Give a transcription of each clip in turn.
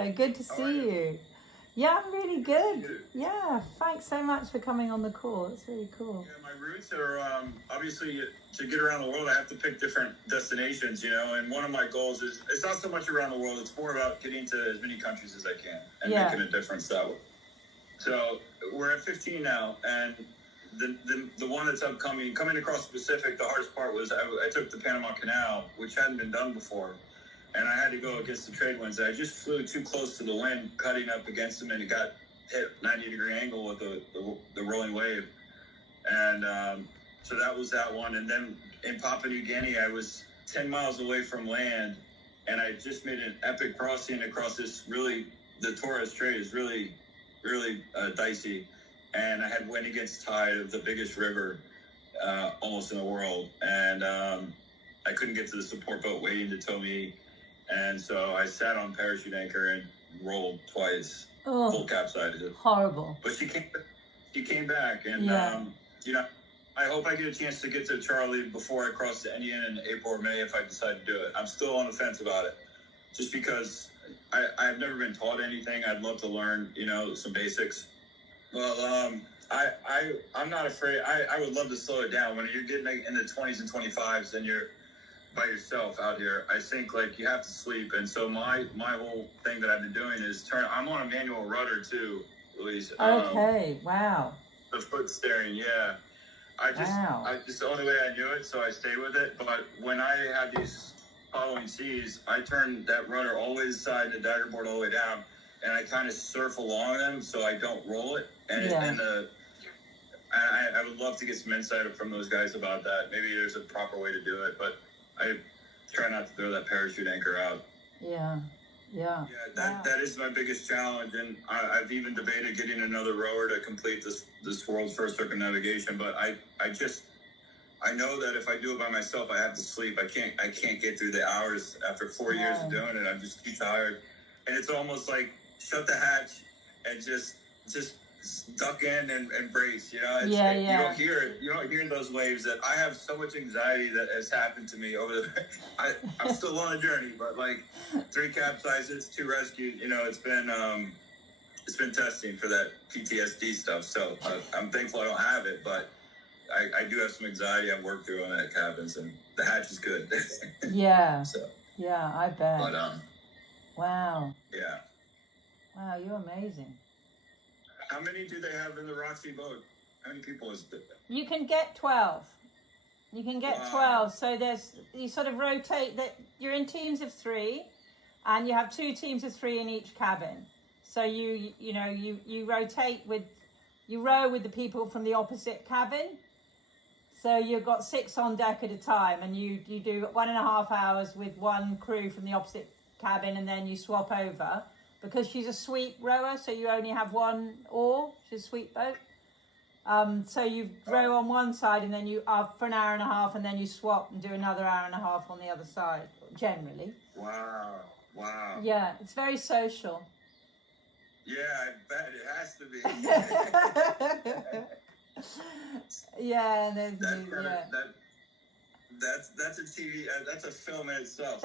Okay, good to see you. Yeah, I'm really good. Yeah, thanks so much for coming on the call. It's really cool. Yeah, my roots are obviously to get around the world. I have to pick different destinations, and one of my goals is it's not so much around the world. It's more about getting to as many countries as I can and making a difference that way. So we're at 15 now, and the one that's upcoming, coming across the Pacific, the hardest part was I took the Panama Canal, which hadn't been done before. And I had to go against the trade winds. I just flew too close to the wind, cutting up against them, and it got hit 90-degree angle with the rolling wave. And so that was that one. And then in Papua New Guinea, I was 10 miles away from land, and I just made an epic crossing across the Torres Strait is really, really dicey. And I had wind against tide of the biggest river almost in the world. And I couldn't get to the support boat waiting to tow me. And so I sat on parachute anchor and rolled twice, full capsized. Horrible. But she came back, and I hope I get a chance to get to Charlie before I cross the Indian in April or May if I decide to do it. I'm still on the fence about it, just because I've never been taught anything. I'd love to learn, some basics. Well, I'm not afraid. I would love to slow it down when you're getting in the 20s and 25s, and you're by yourself out here. I think you have to sleep, and so my whole thing that I've been doing is I'm on a manual rudder too, Louise. Okay, wow. The foot steering, yeah. It's the only way I knew it, so I stayed with it. But when I had these following seas, I turned that rudder all the way to the side and the dagger board all the way down, and I kind of surf along them so I don't roll it. And I would love to get some insight from those guys about that. Maybe there's a proper way to do it, but I try not to throw that parachute anchor out. Yeah. That is my biggest challenge, and I've even debated getting another rower to complete this world's first circumnavigation. But I know that if I do it by myself, I have to sleep. I can't get through the hours after 4 years of doing it. I'm just too tired, and it's almost like shut the hatch and just duck in and brace. You don't hear it. You don't hear those waves. That I have so much anxiety that has happened to me over the. I'm still on a journey, but 3 capsizes, 2 rescues. It's been testing for that PTSD stuff. So I'm thankful I don't have it, but I do have some anxiety I've worked through on that cabins, and the hatch is good. Yeah. So. Yeah, I bet. But Wow. Yeah. Wow, you're amazing. How many do they have in the Roxy boat? How many people is it? You can get 12. You can get 12. So you sort of rotate that. You're in teams of 3, and you have 2 teams of 3 in each cabin. So you rotate you row with the people from the opposite cabin. So you've got 6 on deck at a time, and you do 1.5 hours with one crew from the opposite cabin, and then you swap over. Because she's a sweep rower, so you only have 1 oar. She's a sweep boat. So you row on one side, and then you are for an hour and a half, and then you swap and do another hour and a half on the other side, generally. Wow. Yeah, it's very social. Yeah, I bet it has to be. Yeah, that's a TV. That's a film in itself.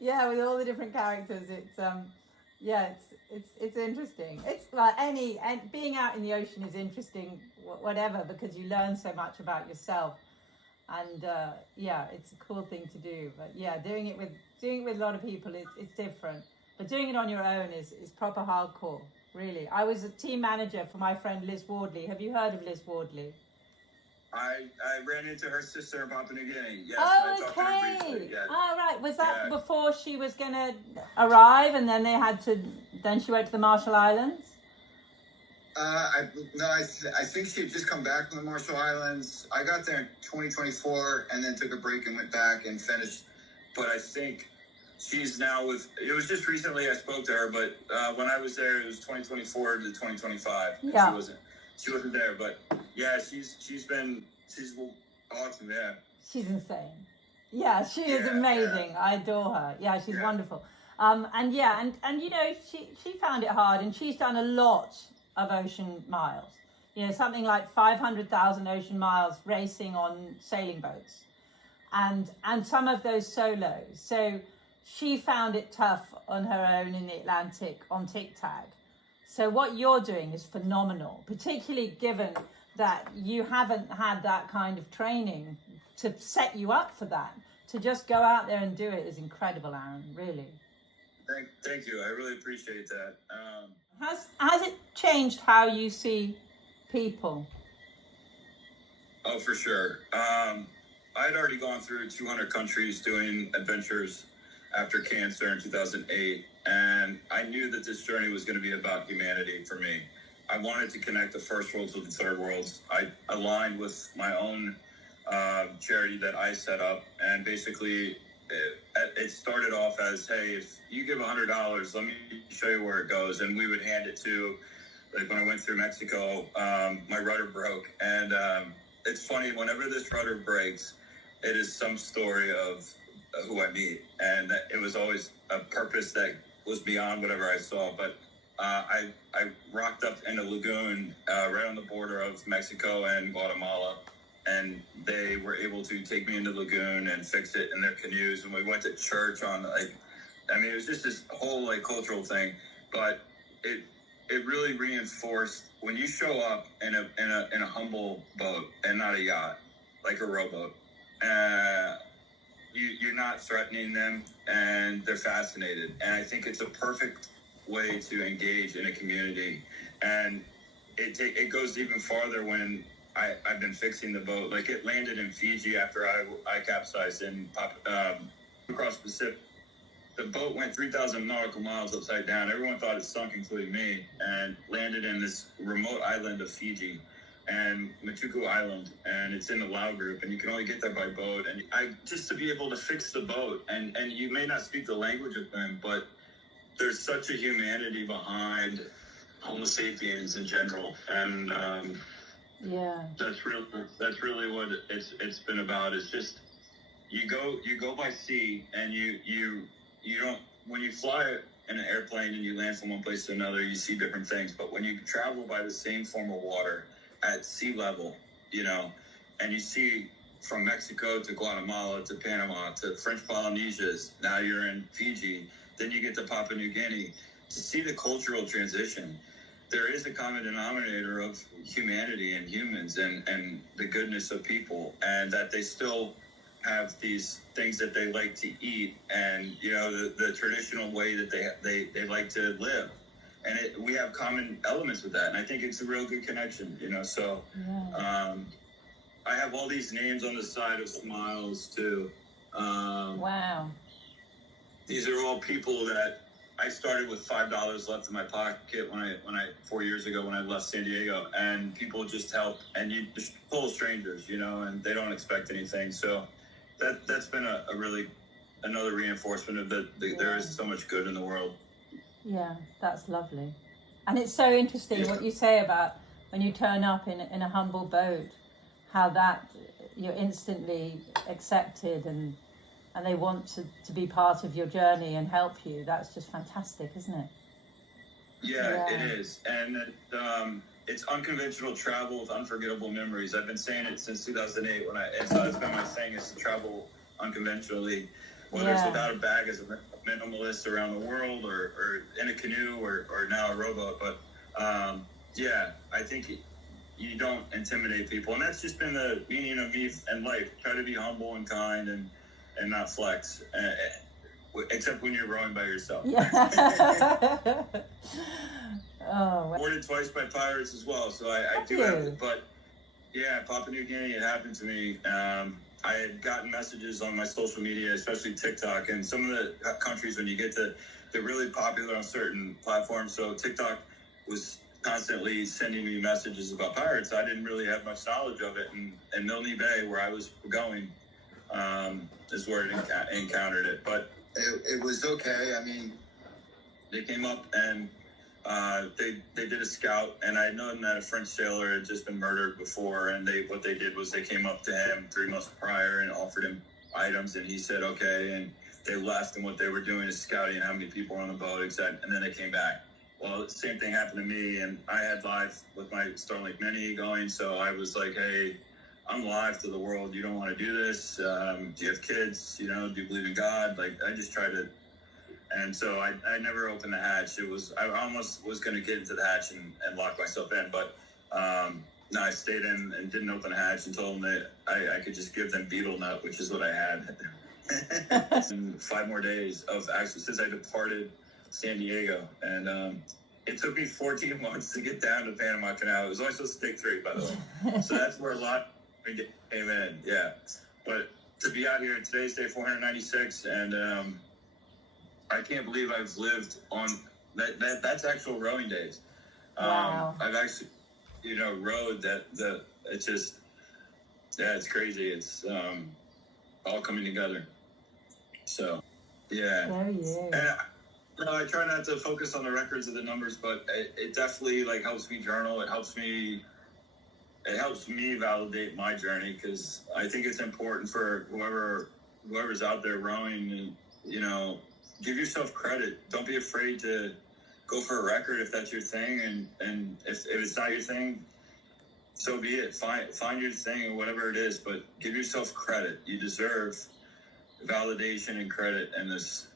Yeah, with all the different characters, it's interesting. It's like being out in the ocean is interesting, whatever, because you learn so much about yourself, and it's a cool thing to do. But doing it with a lot of people is different. But doing it on your own is proper hardcore. Really, I was a team manager for my friend Liz Wardley. Have you heard of Liz Wardley? I ran into her sister in Papua New Guinea. Yes, oh, okay. Right. Was that before she was going to arrive, and then then she went to the Marshall Islands? I think she had just come back from the Marshall Islands. I got there in 2024 and then took a break and went back and finished. But I think she's now it was just recently I spoke to her, but when I was there, it was 2024 to 2025. Yeah. She wasn't there, but she's awesome. Yeah, she's insane. Yeah, she is amazing. Yeah. I adore her. Yeah, she's wonderful. And she found it hard, and she's done a lot of ocean miles. Something like 500,000 ocean miles racing on sailing boats, and some of those solos. So she found it tough on her own in the Atlantic on tic-tac. So what you're doing is phenomenal, particularly given that you haven't had that kind of training to set you up for that. To just go out there and do it is incredible, Aaron, really. Thank you. I really appreciate that. Has it changed how you see people? Oh, for sure. I'd already gone through 200 countries doing adventures after cancer in 2008, and I knew that this journey was going to be about humanity for me. I wanted to connect the first worlds with the third worlds. I aligned with my own charity that I set up, and basically it started off as, hey, if you give $100, let me show you where it goes. And we would hand it to, like when I went through Mexico, my rudder broke. And it's funny, whenever this rudder breaks, it is some story of who I meet. And it was always a purpose that was beyond whatever I saw. But I rocked up in a lagoon right on the border of Mexico and Guatemala. And they were able to take me into the lagoon and fix it in their canoes. And we went to church on, it was just this whole cultural thing. But it really reinforced when you show up in a humble boat and not a yacht, like a rowboat. You're not threatening them, and they're fascinated. And I think it's a perfect way to engage in a community. And it goes even farther when I've been fixing the boat. Like, it landed in Fiji after I capsized and across the Pacific. The boat went 3,000 nautical miles upside down. Everyone thought it sunk, including me, and landed in this remote island of Fiji, and Matuku Island, and it's in the Lao group, and you can only get there by boat. And just to be able to fix the boat, and you may not speak the language of them, but there's such a humanity behind Homo sapiens in general, and yeah, that's really what it's been about. It's just you go by sea, and you don't, when you fly in an airplane and you land from one place to another, you see different things. But when you travel by the same form of water at sea level, and you see from Mexico to Guatemala to Panama to French Polynesias, now you're in Fiji, then you get to Papua New Guinea, to see the cultural transition. There is a common denominator of humanity and humans and the goodness of people, and that they still have these things that they like to eat, and the traditional way that they like to live, and we have common elements with that, and I think it's a real good connection. So yeah. I have all these names on the side of smiles too. Wow. These are all people that I started with $5 left in my pocket when I 4 years ago when I left San Diego, and people just help, and you just total strangers, and they don't expect anything. So that's been a really another reinforcement of that there is so much good in the world. Yeah, that's lovely. And it's so interesting what you say about when you turn up in a humble boat, how that you're instantly accepted and they want to be part of your journey and help you. That's just fantastic, isn't it? Yeah. It is. And it's unconventional travel with unforgettable memories. I've been saying it since 2008 so that's been my thing, is to travel unconventionally, whether it's without a bag as a minimalist around the world or in a canoe or now a rowboat. But I think you don't intimidate people. And that's just been the meaning of me in life. Try to be humble and kind and not flex, except when you're rowing by yourself. Yeah. Oh, wow. Boarded twice by pirates as well, so I do have it. But yeah, Papua New Guinea, it happened to me. I had gotten messages on my social media, especially TikTok, and some of the countries, when you get they're really popular on certain platforms. So TikTok was constantly sending me messages about pirates. I didn't really have much knowledge of it, and Milne Bay, where I was going, is where it encountered it. But it was okay. I mean, they came up and they did a scout, and I had known that a French sailor had just been murdered before, and what they did was they came up to him 3 months prior and offered him items, and he said okay, and they left, and what they were doing is scouting how many people were on the boat, and then they came back. Well, the same thing happened to me, and I had live with my Starlink Mini going, so I was like, hey, I'm live to the world. You don't want to do this. Do you have kids? You know, do you believe in God? Like, I just try to, and so I never opened the hatch. I almost was going to get into the hatch and lock myself in, but no, I stayed in and didn't open the hatch and told them that I could just give them beetle nut, which is what I had. And 5 more days of actually since I departed San Diego, and it took me 14 months to get down to Panama Canal. It was only supposed to take 3, by the way. So that's where a lot came in. Yeah, but to be out here, today's day 496, and I can't believe I've lived on that. That's actual rowing days. Wow. I've actually, rowed that. It's just, yeah, it's crazy. It's all coming together. So, yeah. There he is. And I try not to focus on the records of the numbers, but it definitely helps me journal. It helps me validate my journey, because I think it's important for whoever's out there rowing, and give yourself credit. Don't be afraid to go for a record if that's your thing, and if it's not your thing, so be it. Find your thing or whatever it is, but give yourself credit. You deserve validation and credit in this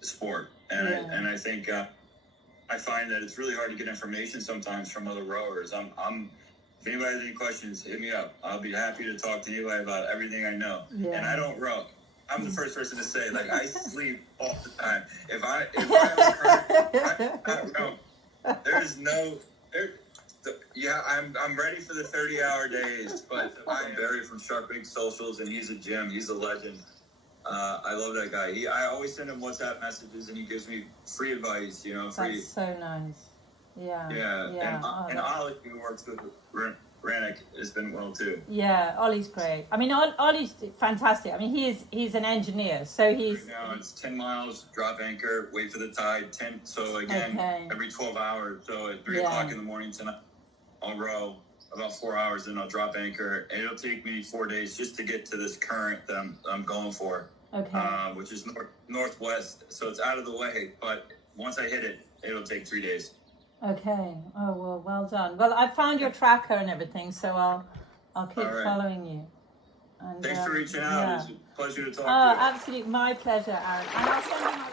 sport. And I think I find that it's really hard to get information sometimes from other rowers. If anybody has any questions, hit me up. I'll be happy to talk to anybody about everything I know. Yeah. And I don't row. I'm the first person to say, I sleep all the time. If I row. I'm ready for the 30-hour days, but I'm Barry from Shark Big Socials, and he's a gem. He's a legend. I love that guy. I always send him WhatsApp messages, and he gives me free advice. Free. That's so nice. Yeah. Yeah. And Ollie, who works with Rannoch, has been well too. Yeah, Ollie's great. I mean, Ollie's fantastic. I mean, he's an engineer, so he's. Right now it's 10 miles, drop anchor, wait for the tide. 10. So again, every 12 hours. So at 3 o'clock in the morning tonight, I'll row about 4 hours, then I'll drop anchor. And it'll take me 4 days just to get to this current that I'm going for. Okay. Which is northwest, so it's out of the way. But once I hit it, it'll take 3 days. Okay. Oh, well done. Well, I found your tracker and everything, so I'll keep following you. And, thanks for reaching out. It's a pleasure to talk to you. Oh, absolutely. My pleasure, Aaron. And I'll send you my